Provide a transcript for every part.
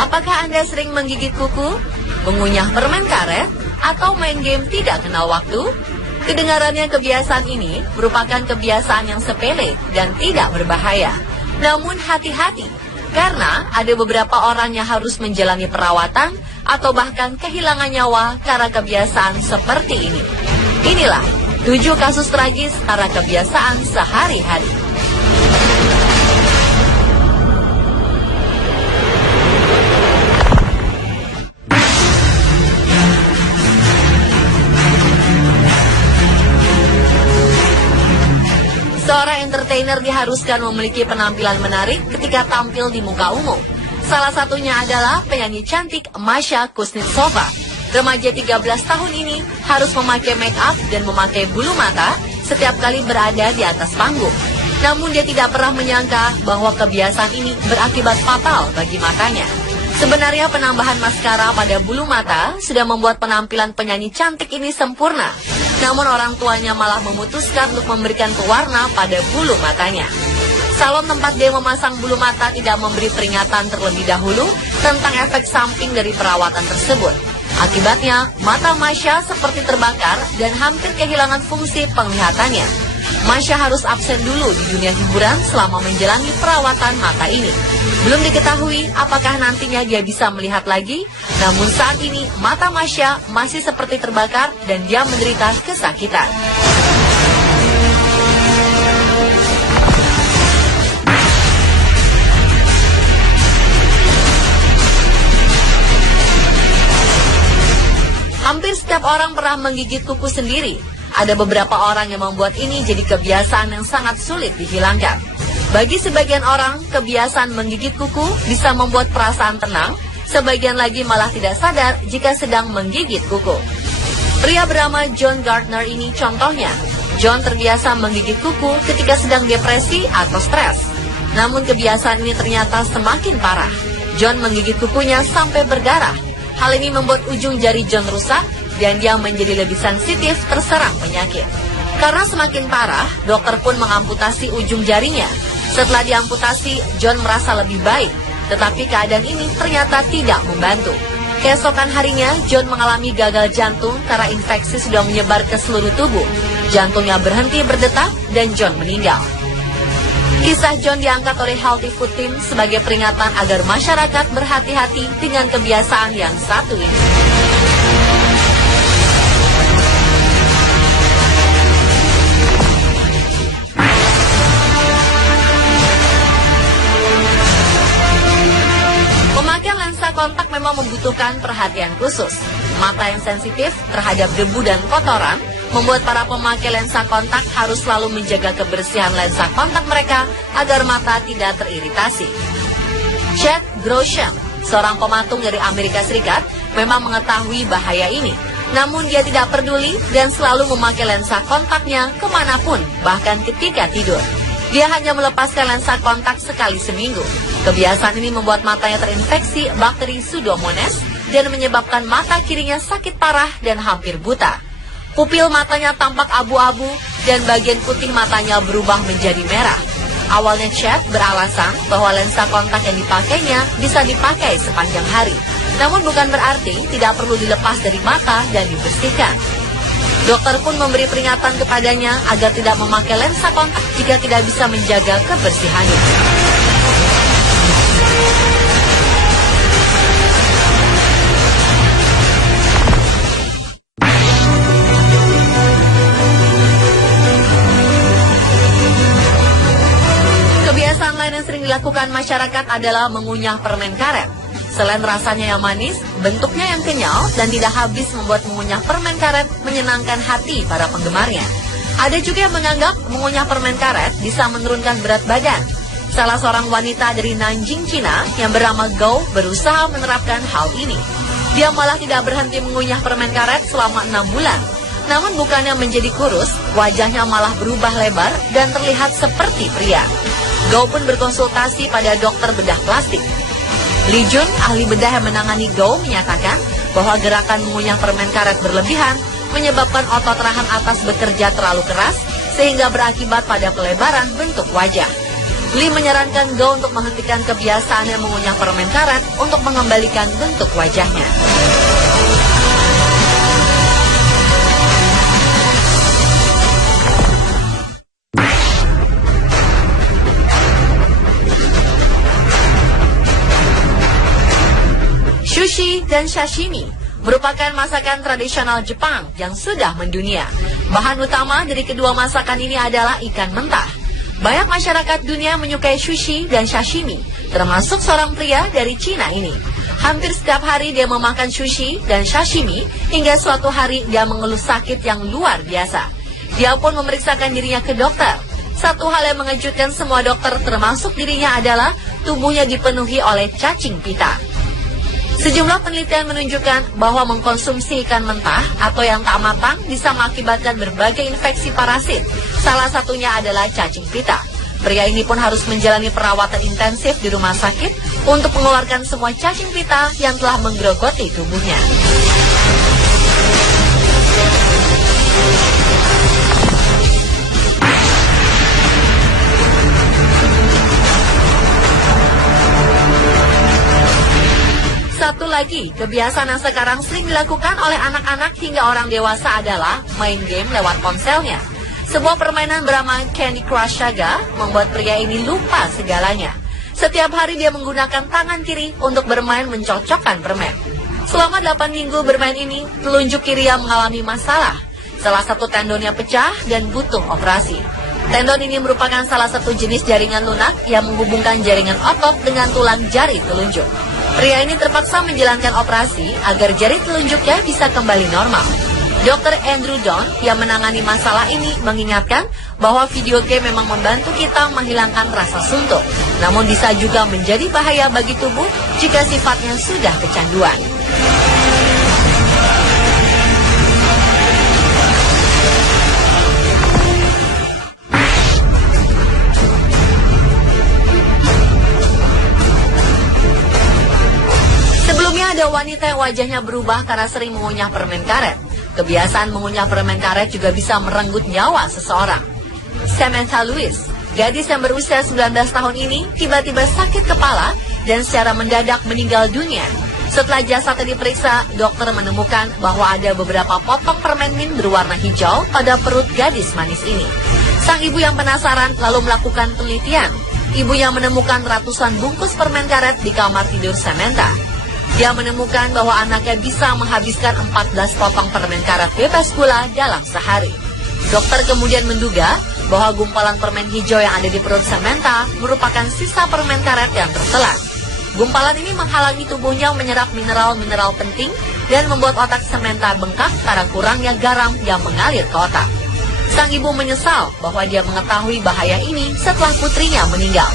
Apakah Anda sering menggigit kuku, mengunyah permen karet, atau main game tidak kenal waktu? Kedengarannya kebiasaan ini merupakan kebiasaan yang sepele dan tidak berbahaya. Namun hati-hati, karena ada beberapa orang yang harus menjalani perawatan atau bahkan kehilangan nyawa karena kebiasaan seperti ini. Inilah 7 kasus tragis karena kebiasaan sehari-hari. Seorang entertainer diharuskan memiliki penampilan menarik ketika tampil di muka umum. Salah satunya adalah penyanyi cantik Masha Kuznetsova. Remaja 13 tahun ini harus memakai make up dan memakai bulu mata setiap kali berada di atas panggung. Namun dia tidak pernah menyangka bahwa kebiasaan ini berakibat fatal bagi matanya. Sebenarnya penambahan maskara pada bulu mata sudah membuat penampilan penyanyi cantik ini sempurna. Namun orang tuanya malah memutuskan untuk memberikan pewarna pada bulu matanya. Salon tempat dia memasang bulu mata tidak memberi peringatan terlebih dahulu tentang efek samping dari perawatan tersebut. Akibatnya, mata Masha seperti terbakar dan hampir kehilangan fungsi penglihatannya. Masha harus absen dulu di dunia hiburan selama menjalani perawatan mata ini. Belum diketahui apakah nantinya dia bisa melihat lagi, namun saat ini mata Masha masih seperti terbakar dan dia menderita kesakitan. Hampir setiap orang pernah menggigit kuku sendiri. Ada beberapa orang yang membuat ini jadi kebiasaan yang sangat sulit dihilangkan. Bagi sebagian orang, kebiasaan menggigit kuku bisa membuat perasaan tenang, sebagian lagi malah tidak sadar jika sedang menggigit kuku. Pria bernama John Gardner ini contohnya. John terbiasa menggigit kuku ketika sedang depresi atau stres. Namun kebiasaan ini ternyata semakin parah. John menggigit kukunya sampai berdarah. Hal ini membuat ujung jari John rusak dan dia menjadi lebih sensitif terserang penyakit. Karena semakin parah, dokter pun mengamputasi ujung jarinya. Setelah diamputasi, John merasa lebih baik, tetapi keadaan ini ternyata tidak membantu. Keesokan harinya, John mengalami gagal jantung karena infeksi sudah menyebar ke seluruh tubuh. Jantungnya berhenti berdetak dan John meninggal. Kisah John diangkat oleh Healthy Food Team sebagai peringatan agar masyarakat berhati-hati dengan kebiasaan yang satu ini. Pemakaian lensa kontak memang membutuhkan perhatian khusus. Mata yang sensitif terhadap debu dan kotoran membuat para pemakai lensa kontak harus selalu menjaga kebersihan lensa kontak mereka agar mata tidak teriritasi. Chad Grosjean, seorang pematung dari Amerika Serikat, memang mengetahui bahaya ini. Namun dia tidak peduli dan selalu memakai lensa kontaknya kemanapun, bahkan ketika tidur. Dia hanya melepaskan lensa kontak sekali seminggu. Kebiasaan ini membuat matanya terinfeksi bakteri Pseudomonas dan menyebabkan mata kirinya sakit parah dan hampir buta. Pupil matanya tampak abu-abu dan bagian putih matanya berubah menjadi merah. Awalnya Chad beralasan bahwa lensa kontak yang dipakainya bisa dipakai sepanjang hari. Namun bukan berarti tidak perlu dilepas dari mata dan dibersihkan. Dokter pun memberi peringatan kepadanya agar tidak memakai lensa kontak jika tidak bisa menjaga kebersihannya. Kebiasaan lain yang sering dilakukan masyarakat adalah mengunyah permen karet. Selain rasanya yang manis, bentuknya yang kenyal dan tidak habis membuat mengunyah permen karet menyenangkan hati para penggemarnya. Ada juga yang menganggap mengunyah permen karet bisa menurunkan berat badan. Salah seorang wanita dari Nanjing, Cina yang bernama Gou berusaha menerapkan hal ini. Dia malah tidak berhenti mengunyah permen karet selama 6 bulan. Namun bukannya menjadi kurus, wajahnya malah berubah lebar dan terlihat seperti pria. Gou pun berkonsultasi pada dokter bedah plastik. Li Jun, ahli bedah yang menangani Gou, menyatakan bahwa gerakan mengunyah permen karet berlebihan menyebabkan otot rahang atas bekerja terlalu keras sehingga berakibat pada pelebaran bentuk wajah. Lee menyarankan Go untuk menghentikan kebiasaan yang mengunyah permen karet untuk mengembalikan bentuk wajahnya. Sushi dan sashimi merupakan masakan tradisional Jepang yang sudah mendunia. Bahan utama dari kedua masakan ini adalah ikan mentah. Banyak masyarakat dunia menyukai sushi dan sashimi, termasuk seorang pria dari Cina ini. Hampir setiap hari dia memakan sushi dan sashimi, hingga suatu hari dia mengeluh sakit yang luar biasa. Dia pun memeriksakan dirinya ke dokter. Satu hal yang mengejutkan semua dokter termasuk dirinya adalah tubuhnya dipenuhi oleh cacing pita. Sejumlah penelitian menunjukkan bahwa mengkonsumsi ikan mentah atau yang tak matang bisa mengakibatkan berbagai infeksi parasit. Salah satunya adalah cacing pita. Pria ini pun harus menjalani perawatan intensif di rumah sakit untuk mengeluarkan semua cacing pita yang telah menggerogoti tubuhnya. Satu lagi, kebiasaan yang sekarang sering dilakukan oleh anak-anak hingga orang dewasa adalah main game lewat ponselnya. Sebuah permainan bernama Candy Crush Saga membuat pria ini lupa segalanya. Setiap hari dia menggunakan tangan kiri untuk bermain mencocokkan permen. Selama 8 minggu bermain ini, telunjuk kiri yang mengalami masalah. Salah satu tendonnya pecah dan butuh operasi. Tendon ini merupakan salah satu jenis jaringan lunak yang menghubungkan jaringan otot dengan tulang jari telunjuk. Pria ini terpaksa menjalankan operasi agar jari telunjuknya bisa kembali normal. Dr. Andrew Don yang menangani masalah ini mengingatkan bahwa video game memang membantu kita menghilangkan rasa suntuk, namun bisa juga menjadi bahaya bagi tubuh jika sifatnya sudah kecanduan. Ada wanita yang wajahnya berubah karena sering mengunyah permen karet. Kebiasaan mengunyah permen karet juga bisa merenggut nyawa seseorang. Samantha Lewis, gadis yang berusia 19 tahun ini, tiba-tiba sakit kepala dan secara mendadak meninggal dunia. Setelah jasadnya diperiksa, dokter menemukan bahwa ada beberapa potong permen mint berwarna hijau pada perut gadis manis ini. Sang ibu yang penasaran lalu melakukan penelitian. Ibunya menemukan ratusan bungkus permen karet di kamar tidur Samantha. Dia menemukan bahwa anaknya bisa menghabiskan 14 potong permen karet bebas gula dalam sehari. Dokter kemudian menduga bahwa gumpalan permen hijau yang ada di perut Samantha merupakan sisa permen karet yang tertelan. Gumpalan ini menghalangi tubuhnya menyerap mineral-mineral penting dan membuat otak Samantha bengkak karena kurangnya garam yang mengalir ke otak. Sang ibu menyesal bahwa dia mengetahui bahaya ini setelah putrinya meninggal.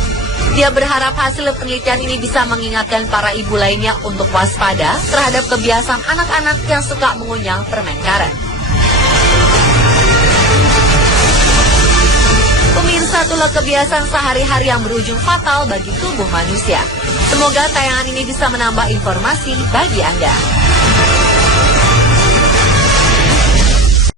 Dia berharap hasil penelitian ini bisa mengingatkan para ibu lainnya untuk waspada terhadap kebiasaan anak-anak yang suka mengunyah permen karet. Pemirsa, itulah kebiasaan sehari-hari yang berujung fatal bagi tubuh manusia. Semoga tayangan ini bisa menambah informasi bagi Anda.